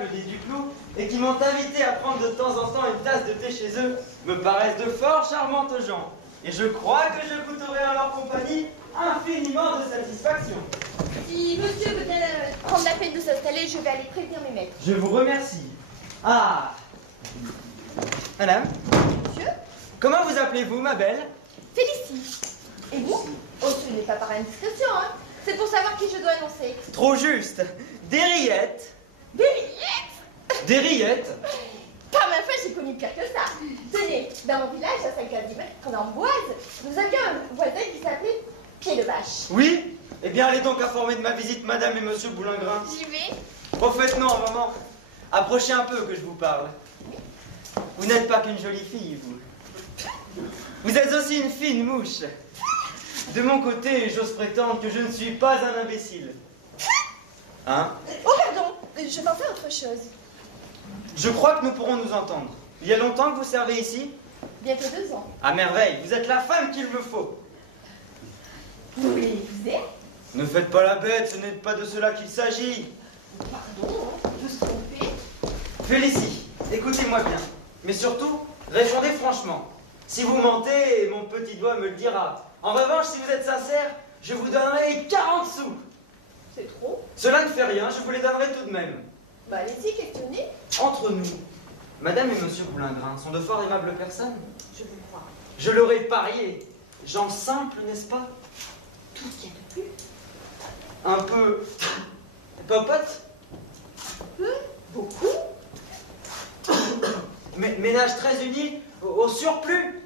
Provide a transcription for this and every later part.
table des Duclos et qui m'ont invité à prendre de temps en temps une tasse de thé chez eux me paraissent de fort charmantes gens. Et je crois que je goûterai en leur compagnie infiniment de satisfaction. Si monsieur veut bien prendre la peine de s'installer, je vais aller prévenir mes maîtres. Je vous remercie. Ah, madame, Monsieur? comment vous appelez-vous, ma belle? Félicie. Et vous? Oh, ce n'est pas par indiscrétion, hein. C'est pour savoir qui je dois annoncer. Trop juste. Des Des rillettes. Par ma foi, j'ai connu pire que ça. Tenez, dans mon village, à 50 mètres en Amboise, nous avions un voisin qui s'appelait Pied de Vache. Oui? Eh bien, allez donc informer de ma visite, madame et monsieur Boulingrin. J'y vais. Au fait, non, maman. Approchez un peu que je vous parle. Vous n'êtes pas qu'une jolie fille, vous. Vous êtes aussi une fine mouche. De mon côté, j'ose prétendre que je ne suis pas un imbécile. Hein? Oh, pardon, je pensais à autre chose. Je crois que nous pourrons nous entendre. Il y a longtemps que vous servez ici? Bientôt 2 ans. À merveille, vous êtes la femme qu'il me faut. Vous voulez l'épouser? Ne faites pas la bête, ce n'est pas de cela qu'il s'agit. Pardon, on peut se tromper. Félicie, écoutez-moi bien. Mais surtout, répondez franchement. Si vous mentez, mon petit doigt me le dira. En revanche, si vous êtes sincère, je vous donnerai 40 sous. C'est trop? Cela ne fait rien, je vous les donnerai tout de même. Bah, allez-y, questionnez. Entre nous, madame et monsieur Boulingrin sont de fort aimables personnes. Je vous crois. Je l'aurais parié. Gens simples, n'est-ce pas? Tout ce qu'il y a de plus. Un peu... popote. Peu? Beaucoup? Ménage très uni, au surplus.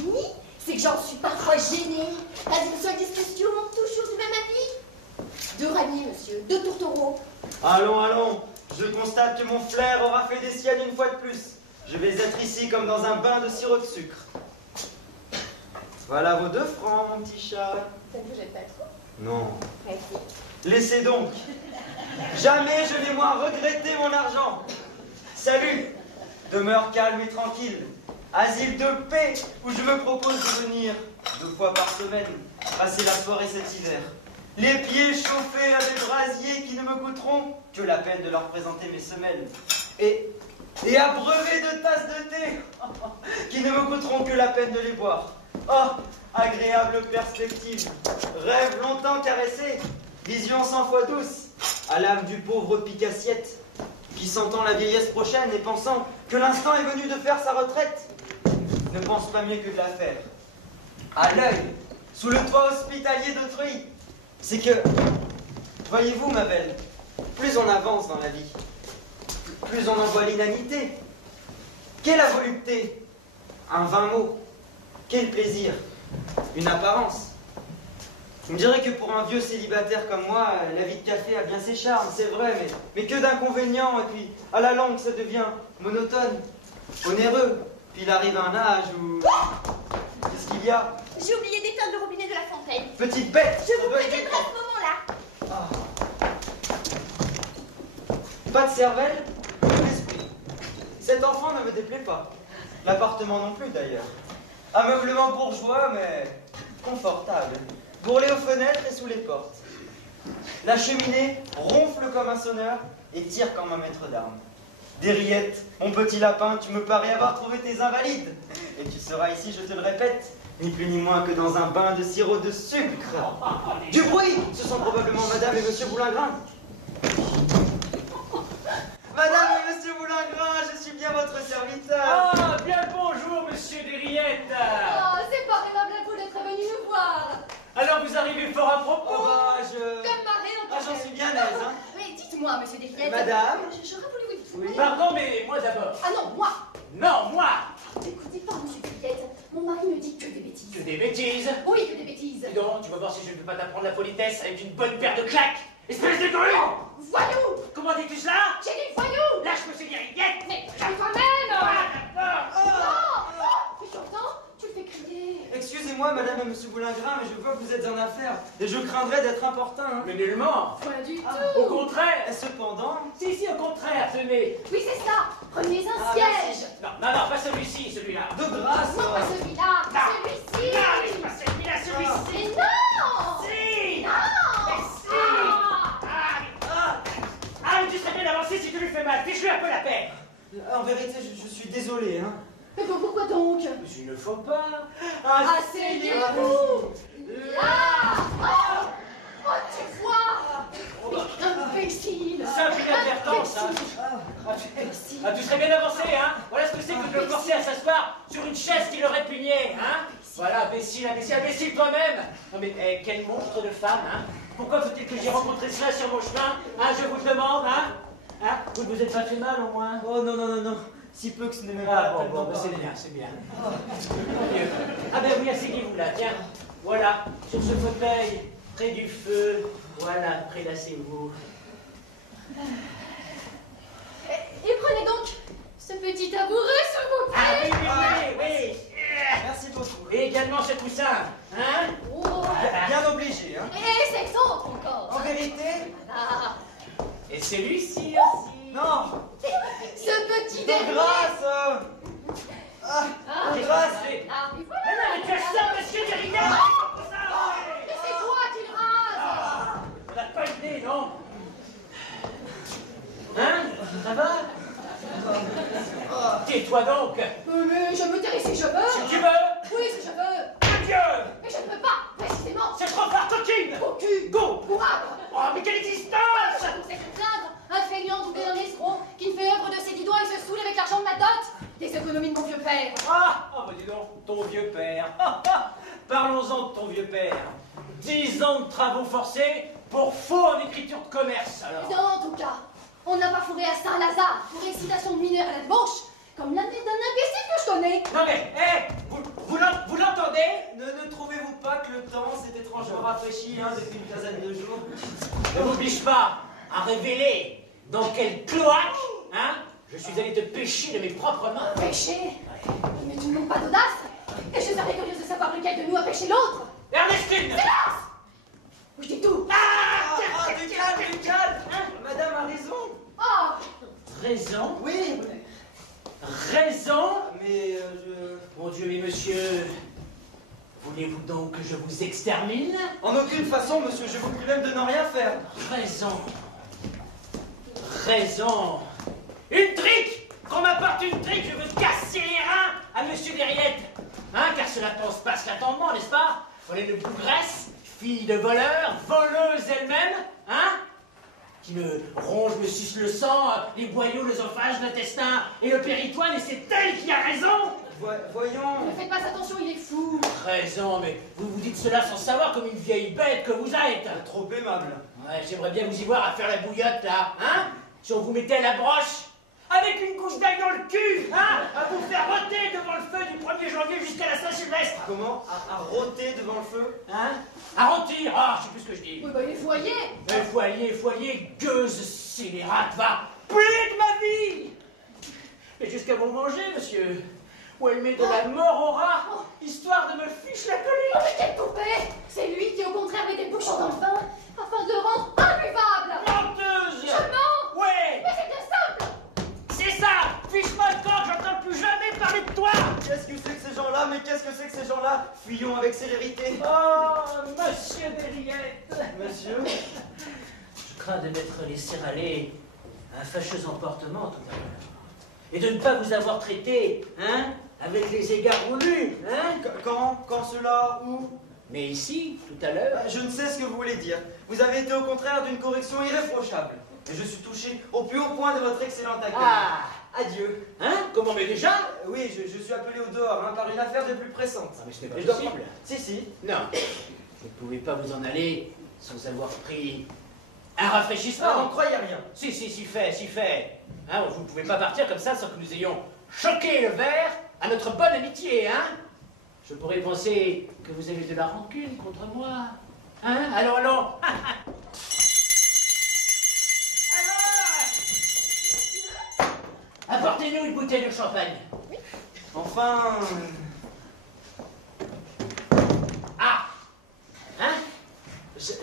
Uni? C'est que j'en suis parfois gênée. La seule discussion, toujours du même avis. 2 ramiers, monsieur. 2 tourtereaux. Allons, allons. Je constate que mon flair aura fait des siennes une fois de plus. Je vais être ici comme dans un bain de sirop de sucre. Voilà vos 2 francs, mon petit chat. Ça ne vous jette pas trop? Non. Merci. Laissez donc. Jamais je vais moins regretter mon argent. Salut. Demeure calme et tranquille. Asile de paix où je me propose de venir 2 fois par semaine passer la soirée cet hiver. Les pieds chauffés à des brasiers qui ne me coûteront que la peine de leur présenter mes semelles. Et abreuver de tasses de thé qui ne me coûteront que la peine de les boire. Oh, agréable perspective. Rêve longtemps caressé. Vision 100 fois douce à l'âme du pauvre pique-assiette qui, sentant la vieillesse prochaine et pensant que l'instant est venu de faire sa retraite, ne pense pas mieux que de la faire. À l'œil, sous le toit hospitalier d'autrui. C'est que, voyez-vous, ma belle, plus on avance dans la vie, plus on en voit l'inanité. Qu'est la volupté? Un vain mot. Quel plaisir? Une apparence. Vous me direz que pour un vieux célibataire comme moi, la vie de café a bien ses charmes, c'est vrai, mais que d'inconvénients, et puis à la longue ça devient monotone, onéreux. Puis il arrive un âge où... Qu'est-ce qu'il y a? J'ai oublié d'éteindre le robinet de la fontaine. Petite bête! Je vous préviendrai à ce moment-là. Ah. Pas de cervelle, peu d'esprit. Cet enfant ne me déplaît pas. L'appartement non plus d'ailleurs. Ameublement bourgeois, mais confortable. Bourrelé aux fenêtres et sous les portes. La cheminée ronfle comme un sonneur et tire comme un maître d'armes. Des rillettes, mon petit lapin, tu me parais avoir trouvé tes invalides. Et tu seras ici, je te le répète, ni plus ni moins que dans un bain de sirop de sucre. Du bruit! Ce sont probablement madame et monsieur Boulingrin. Madame et monsieur Boulingrin, je suis bien votre serviteur. Ah, bien le bonjour, monsieur Desrillettes. Oh, c'est pas aimable à vous d'être venu nous voir. Alors vous arrivez fort à propos. Oh bah, Comme marée dans j'en suis bien aise, hein. Mais dites-moi, monsieur Desrillettes. Madame? J'aurais voulu vous dire. Oui. Pardon, mais moi d'abord. Ah non, moi. Non, moi. Écoutez pas, monsieur Desrillettes. Mon mari me dit que des bêtises. Que des bêtises. Oui, que des bêtises. Dis donc, tu vas voir si je ne peux pas t'apprendre la politesse avec une bonne paire de claques. Espèce de grue. Voyou! Comment dis-tu cela? J'ai dit voyou! Lâche monsieur Desrillettes. Mais quand même! Ah, d'accord. Non! Mais j'entends, tu le fais crier. Excusez-moi, madame et monsieur Boulingrin, mais je vois que vous êtes en affaires. Et je craindrais d'être importun, hein. Mais nullement. Pas du Au tout! contraire. Et cependant... Si, au contraire, tenez. Oui, c'est ça! Prenez un Ah, siège! Non, pas celui-ci, celui-là. De grâce... Non, pas celui-là! Non. Celui-ci! Non, mais pas celui-là, celui-ci. Mais non! Si. Non! Mais si. Ah, mais tu serais bien avancé si tu lui fais mal. foutu un peu la paix. En vérité, je suis désolé, hein. Mais bon, pourquoi donc? Mais il ne faut pas. Asseyez-vous! Là! Oh, tu vois! Mais imbécile! Simple inadvertance, hein. Tu serais bien avancé, hein. Voilà ce que c'est que de le forcer à s'asseoir sur une chaise qui l'aurait pugné, hein. Voilà, imbécile, toi-même. Non mais, quel monstre de femme, hein. Pourquoi faut-il que j'ai rencontré cela sur mon chemin, hein, je vous le demande, hein. Vous ne vous êtes pas fait mal, au moins? Oh non. Si peu que ce n'est même pas tellement Bon, pas. c'est bien. Ah ben oui, asseyez-vous là, tiens. Voilà, sur ce fauteuil, près du feu. Voilà, prélassez-vous. Et prenez donc ce petit tabouret, s'il vous Ah plaît! oui. Merci beaucoup. Et également ce coussin, hein. Oh. Bien obligé, hein. Et c'est excentre encore! En vérité, Ah. Et celui-ci aussi. non. Ce petit De dernier! grâce. De grâce. Ah, mais voilà! Mais tu as ça, monsieur Derrida. Mais c'est toi qui le rase! On n'a pas idée, non. Hein? Ça va? Tais-toi donc. Mais je me tairai si je veux! Si tu veux. Oui, si je veux! Adieu. Mais je ne peux pas, précisément! C'est trop fort, coquine. Au cul! Go. Courable! Oh, mais quelle existence. Je conseille de plaindre un feignant doublé d'un escroc qui ne fait œuvre de ses 10 doigts et se saoule avec l'argent de ma dot! Des économies de mon vieux père! Bah dis donc, ton vieux père. Parlons-en de ton vieux père. 10 ans de travaux forcés pour faux en écriture de commerce, alors. Non, en tout cas, on n'a pas fourré à Saint-Lazare pour excitation de mineurs à la débauche, comme l'année d'un imbécile que je connais! Non mais, vous l'entendez? Ne trouvez-vous pas que le temps s'est étrangement rafraîchi, hein, depuis une quinzaine de jours? Ne m'oblige pas à révéler dans quelle cloaque, hein, je suis allé te pêcher de mes propres mains. Péché? Mais tu ne manques pas d'audace! Et je serais curieuse de savoir lequel de nous a pêché l'autre! Ernestine! Silence! Je dis tout! Du calme. Madame a raison. Oh! Raison? Oui, Raison? mais Mon Dieu, mais monsieur, voulez-vous donc que je vous extermine? En aucune façon, monsieur, je vous prie même de ne rien faire. Raison. Une trique! Qu'on m'apporte une trique, je veux casser les reins à monsieur Derriette. Hein, car cela se passe l'attendement, n'est-ce pas? Voilà une bougresse, fille de voleur, voleuse elle-même, hein? Qui me ronge, me suce le sang, les boyaux, l'œsophage, l'intestin et le péritoine, et c'est elle qui a raison! Voyons. Ne faites pas attention, il est fou! Raison, mais vous vous dites cela sans savoir comme une vieille bête que vous êtes. Trop aimable. Ouais, j'aimerais bien vous y voir à faire la bouillotte, là, hein? Si on vous mettait à la broche, avec une couche d'ail dans le cul, hein? À vous faire rôter devant le feu du 1er janvier jusqu'à la Saint-Sylvestre. Comment? À rôter devant le feu? Hein? À rôtir, ah, je sais plus ce que je dis. Oui, bah, il est foyer! Foyer, gueuse scélérate, va, plaie de ma vie! Et jusqu'à vous manger, monsieur. Où elle met de la mort au rat, histoire de me fiche la Oh, colique. mais quelle poupée! C'est lui qui, au contraire, met des bouchons dans le pain afin de le rendre imbuvable! Menteuse! Je mens! Ouais! Mais c'est bien simple! C'est ça! Fiche-moi le corps, j'entends plus jamais parler de toi! Qu'est-ce que c'est que ces gens-là? Mais qu'est-ce que c'est que ces gens-là? Fuyons avec célérité. Oh, monsieur Derriette! Monsieur? Je crains de m'être laissé aller un fâcheux emportement tout à l'heure. Et de ne pas vous avoir traité, hein, avec les égards voulus, hein? Quand cela? Où? Mais ici, tout à l'heure. Je ne sais ce que vous voulez dire. Vous avez été au contraire d'une correction irréprochable. Et je suis touché au plus haut point de votre excellent accueil. Ah! Adieu. Hein? Comment, mais déjà? Oui, je suis appelé au dehors, hein, par une affaire de plus pressante. Ah, mais ce n'est Et pas je dois possible. prendre- Si. Non. Vous ne pouvez pas vous en aller sans avoir pris un rafraîchissement. Ah, n'en croyez rien. Si fait. Hein, vous ne pouvez pas partir comme ça sans que nous ayons choqué le verre à notre bonne amitié, hein? Je pourrais penser que vous avez de la rancune contre moi. Hein? Allons. Apportez-nous une bouteille de champagne. Enfin... Ah! Hein?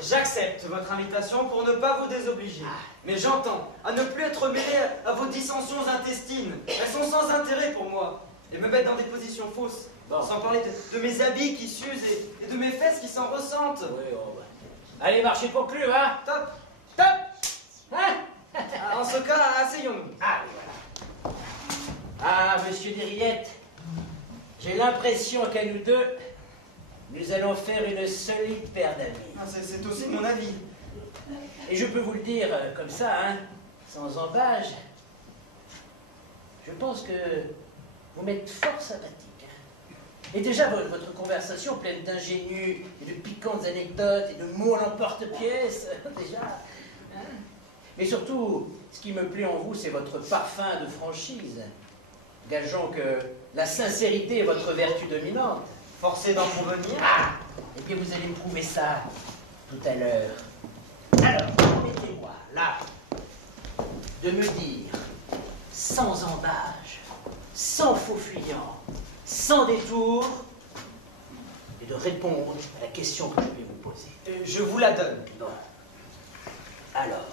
J'accepte votre invitation pour ne pas vous désobliger. Mais j'entends à ne plus être mêlé à vos dissensions intestines. Elles sont sans intérêt pour moi. Et me mettre dans des positions fausses. Bon. Sans parler de mes habits qui s'usent et de mes fesses qui s'en ressentent. Oui, oh, bah. Allez, marché conclu, hein? Top. Top! Hein? En ce cas, asseyons-nous. Ah, oui, monsieur Desriettes, j'ai l'impression qu'à nous deux, nous allons faire une solide paire d'amis. Ah, c'est aussi mon avis. Et je peux vous le dire comme ça, hein, sans embâche, je pense que vous m'êtes fort sympathique. Et déjà, votre conversation pleine d'ingénues et de piquantes anecdotes et de mots à l'emporte-pièce, déjà. Hein. Mais surtout, ce qui me plaît en vous, c'est votre parfum de franchise. Gageons que la sincérité est votre vertu dominante. Forcé d'en convenir. Ah! Et bien, vous allez me prouver ça tout à l'heure. Alors, permettez-moi, là, de me dire, sans embâche, sans faux fuyant, sans détour, et de répondre à la question que je vais vous poser. Je vous la donne. Non. Alors,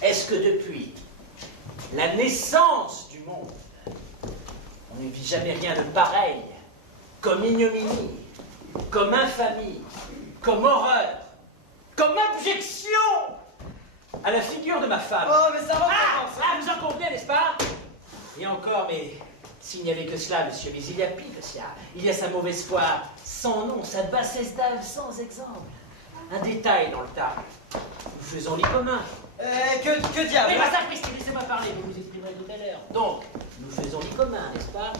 est-ce que depuis la naissance du monde, on ne vit jamais rien de pareil, comme ignominie, comme infamie, comme horreur, comme objection à la figure de ma femme? Oh, mais ça va Ah, vous en convenez, n'est-ce pas? Et encore, mais s'il n'y avait que cela, monsieur, mais il y a pire que cela. Il y a sa mauvaise foi sans nom, sa bassesse d'âme sans exemple. Un détail dans le tas. Nous faisons lit commun. Que diable? Mais pas ça, Christy, laissez-moi parler, vous vous exprimerez tout à l'heure. Donc, nous faisons lit commun, n'est-ce pas?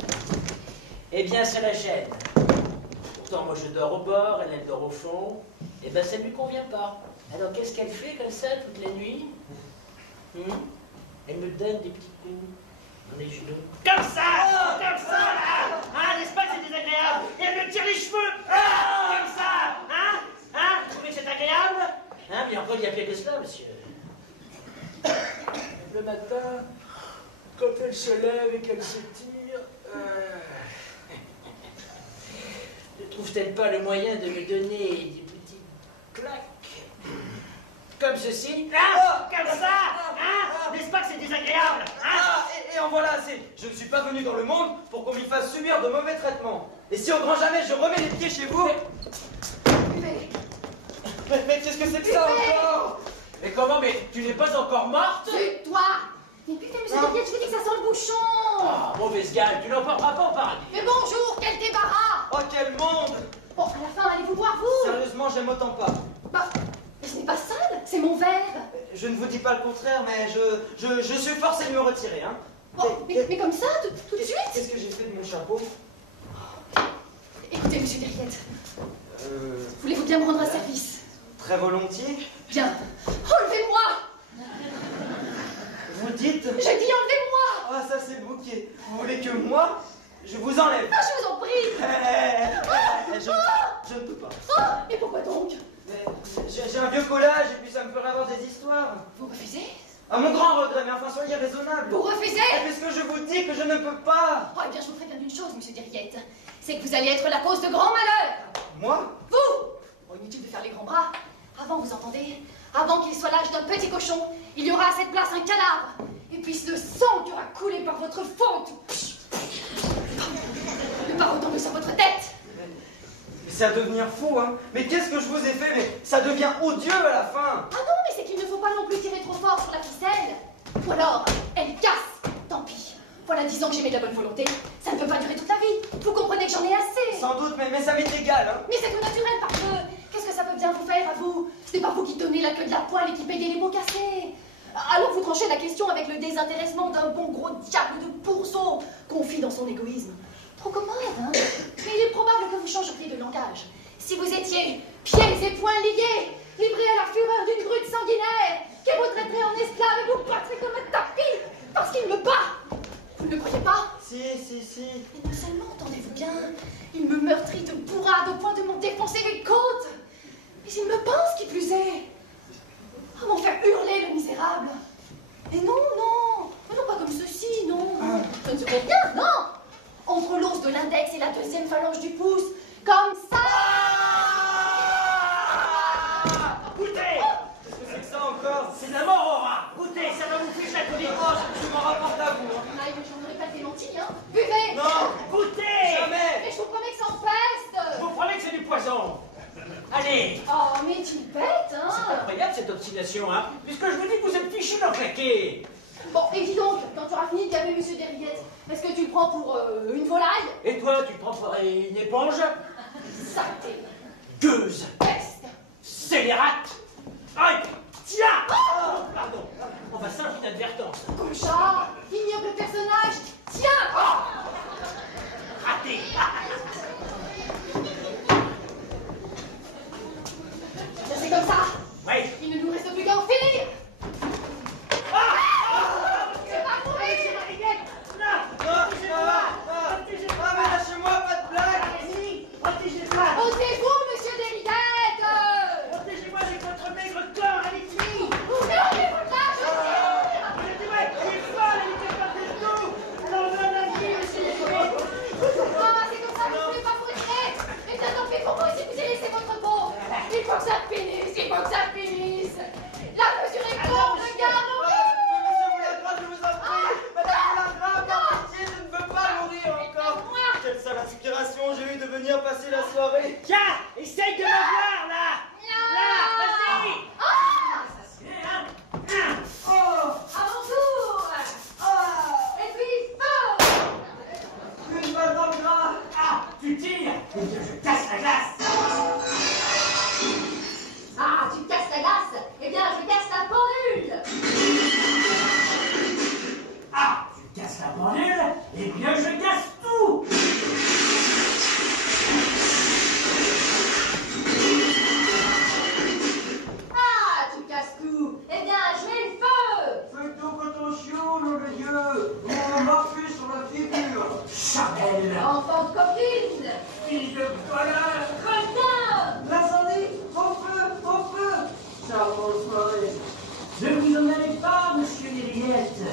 Eh bien, ça la gêne. Pourtant, moi, je dors au bord, elle dort au fond. Eh bien, ça ne lui convient pas. Alors, qu'est-ce qu'elle fait comme ça toute la nuit? Elle me donne des petits coups dans les genoux. Comme ça! Comme ça, là! Hein, n'est-ce pas que c'est désagréable? Et elle me tire les cheveux! Comme ça! Hein? Hein? Vous trouvez que c'est agréable? Hein? Mais encore, il y a pire que cela, monsieur. Le matin, quand elle se lève et qu'elle s'étire, ne trouve-t-elle pas le moyen de me donner des petits claques? Comme ceci? Ah, comme ça! Hein? N'est-ce pas que c'est désagréable? Hein? Et en voilà assez. Je ne suis pas venu dans le monde pour qu'on m'y fasse subir de mauvais traitements. Et si au grand jamais je remets les pieds chez vous... Mais qu'est-ce que c'est que ça encore? Mais comment? Mais tu n'es pas encore morte? Tais-toi! Mais putain, monsieur Desriettes, je vous dis que ça sent le bouchon! Ah, mauvaise gale, tu n'emporteras pas au paradis. Mais bonjour, quel débarras! Oh, quel monde! Bon, à la fin, allez-vous boire, vous? Sérieusement, j'aime autant pas. Bah, mais ce n'est pas sale, c'est mon verre! Je ne vous dis pas le contraire, mais je suis forcé de me retirer, hein. Oh, mais comme ça, tout de suite? Qu'est-ce que j'ai fait de mon chapeau? Écoutez, monsieur Desriettes, voulez-vous bien me rendre un service? Très volontiers. Bien. Enlevez-moi! Vous dites... J'ai dit enlevez-moi! Ah, ça c'est le bouquet. Vous voulez que moi, je vous enlève? Ah, je vous en prie! Je ne peux pas. Oh, mais pourquoi donc? J'ai un vieux collage et puis ça me ferait avoir des histoires. Vous refusez? À mon grand regret, mais enfin soyez raisonnable. Vous refusez? Puisque je vous dis que je ne peux pas. Oh, eh bien, je vous préviens d'une chose, monsieur Desriettes. C'est que vous allez être la cause de grands malheurs. Moi? Vous! Oh, inutile de faire les grands bras. Avant, vous entendez? Avant qu'il soit l'âge d'un petit cochon, il y aura à cette place un cadavre. Et puis le sang qui aura coulé par votre faute. Le barreau tombe sur votre tête. Mais c'est à devenir fou, hein. Mais qu'est-ce que je vous ai fait? Mais ça devient odieux à la fin. Ah non, mais c'est qu'il ne faut pas non plus tirer trop fort sur la ficelle. Ou alors, elle casse. Tant pis. Voilà 10 ans que j'ai mis de la bonne volonté. Ça ne peut pas durer toute la vie. Vous comprenez que j'en ai assez. Sans doute, mais ça m'est égal, hein. Mais c'est tout naturel parce que... Qu'est-ce que ça peut bien vous faire à vous? Ce n'est pas vous qui tenez la queue de la poêle et qui payez les mots cassés. Alors vous tranchez la question avec le désintéressement d'un bon gros diable de pourceau confit dans son égoïsme. Trop commode, hein? Mais il est probable que vous changeriez de langage. Si vous étiez pieds et poings liés, livrés à la fureur d'une brute sanguinaire, qui vous traiterait en esclave et vous batterait comme un tapis, parce qu'il me bat. Vous ne le croyez pas? Si. Mais non seulement, entendez-vous bien, il me meurtrit de bourrade au point de m'en défoncer les côtes, mais il me pince qui plus est. À m'en faire hurler, le misérable. Et non, pas comme ceci, non. Ça ne se fait rien, non. Entre l'os de l'index et la deuxième phalange du pouce, comme ça. Goûtez! Qu'est-ce que c'est que ça encore? C'est de la mort, Aura! Goûtez, ça va vous ficher la colique! Oh, je m'en rapporte à vous, hein. Ah, mais j'en aurais pas démenti, hein. Buvez. Non! Goûtez! Jamais! Mais je vous promets que ça en peste. Je vous promets que c'est du poison! Allez! Oh, mais tu bête, hein. C'est incroyable cette obstination, hein? Puisque je vous dis que vous êtes fichu d'en claquer! Bon, et dis donc, quand tu auras fini de gaver Monsieur Derriette, est-ce que tu le prends pour une volaille? Et toi, tu prends pour une éponge? Saleté. Gueuse. Peste. Scélérate. Aïe. Tiens. Oh, pardon. On va simple inadvertance. Cochard. Ignoble personnage. Tiens. Raté. C'est comme ça. Oui. Il ne nous reste plus qu'à en finir. C'est pas pour lui. mais lâchez-moi, pas de blague. Protégez-moi. Ôtez-vous, Monsieur Derriette. Protégez-moi avec votre maigre corps, Alexis. Mais ôtez-vous de là, je tire. Regardez-moi, il est folle, elle est capable de tout. Alors, on a la vie, monsieur Derriette. Ah, c'est comme ça, vous ne voulez pas vous retirer. Mais bien tant pis pour vous si vous y laissez votre peau. Il faut que ça finisse, il faut que ça finisse. La mesure est courte, regarde. Monsieur Boulagrave, je vous en prie. Madame Boulagrave, par pitié, je ne veux pas mourir encore. Quelle sale inspiration j'ai eu de venir passer la soirée. Tiens, essaye de me voir, là. Là, vas-y. À mon tour. Et puis, feu. Une balle dans le gras. Ah, tu tires. Eh bien, je casse la glace. Ah, tu casses la glace. Eh bien, je casse la pendule. Ah, tu casses la pendule. Eh bien, je casse tout. Ah, tu casses tout. Eh bien, je mets le feu. Faites donc attention, nom de Dieu! On va marcher sur la figure! Charelle. Enfant de copine. Fille de voleur. Reviens. L'incendie! Au feu! Au feu! Charmante soirée! Ne vous en allez pas, monsieur Derriette.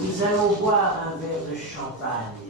Nous allons boire un verre de champagne.